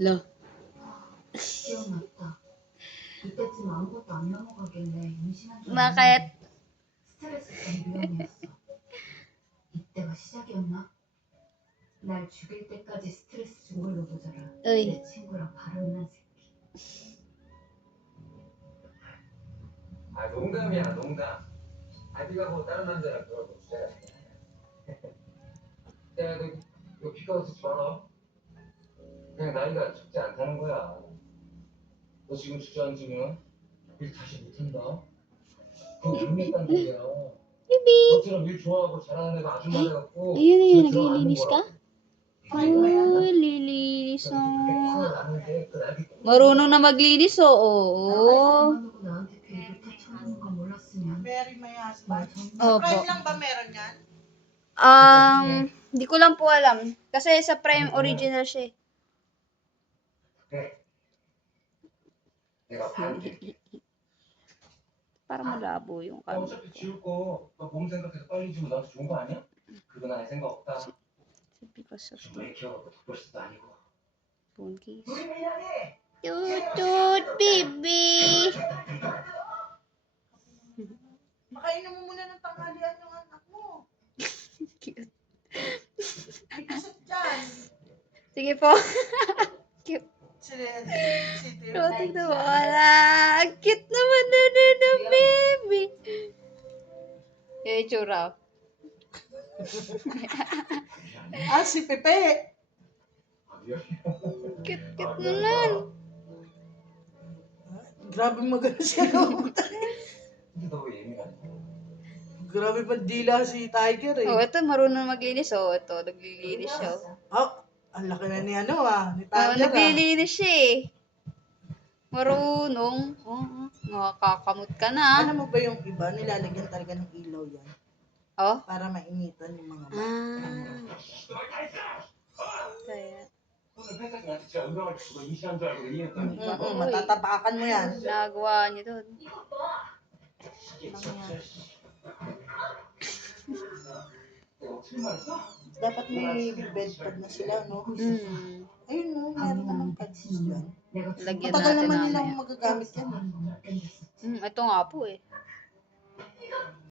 Lo. 기억났다. 이때쯤 아무것도 안 넘어가길래 임신한 줄 Bakit? 알았는데 스트레스 전비용이었어. 이때가 시작이었나? 날 죽일 때까지 스트레스 준 걸로 보자라. Uy. 내 친구랑 바람난 새끼. 아 농담이야 농담. 네가 뭐 다른 남자랑 그러고 야 너 비가 쓰지 마라. 그냥 나이가 적지 않다는 거야. 너 지금 주저앉으면 일 다시 못한다. 그거 모르겠다는 얘기야. Bibi! 너처럼 일 좋아하고 잘하는 애가 아줌마 돼갖고 Ayun yun, 집에 들어가는 naglilinis ka? 거라고. Uy, lilinis 그러니까 oh. 화를 나는데 그 날이 Marunong na maglinis oo. 그만두고 나한테 빌부터 쳐놓는 건 몰랐으면 Very mayas 말 ba? 전 Sa Opo. Prime lang ba meron yan? Di ko lang po alam. Kasi sa Prime original siya eh. 그래. 내가 봐줄게. Para malabo yung 야, camera 어차피 ko. 지울 거 너 몸 생각해서 빨리 지우면 나한테 좋은 거 아니야? 그건 아예 생각 없다. Because of 정말 키워갖고 덕벌수도 아니고. phone case. 우리 미안해. Tutut, baby! Pakainin mo muna ng tanghalian yung anak mo. Cute. May kusot dyan. Sige po. Si Dear. Roting na wala. Ang cute naman na baby. Yung itsura. Ah, si Pepe. Cute naman. Grabe maganda siya. 근데 너 왜 예민하냐? Grabe pa dila si Tiger eh. Oh, ito marunong maglinis. Oh, ito. Naglilinis siya. Oh, ang laki na ni ni Oh, Tiger naglilinis siya eh. Marunong. Oh, nakakamot ka na. Alam mo ba yung iba, nilalagyan talaga ng ilaw yan Oh? para mainitan yung mga bata. Kaya, 오늘 회사한테 진짜 은강을 주고 임신한 줄 알고 이해했더니 Matatapakan mo yan. nagawa niyo doon. 이게 진짜 내가 어떻게 말했어? Dapat may bedpad na sila, no? Ayun, no? Meron naman pads dyan. 내가 Lagyan Matagal natin naman mamaya. nilang magagamit yan. 못 견뎠어. Ito nga po eh.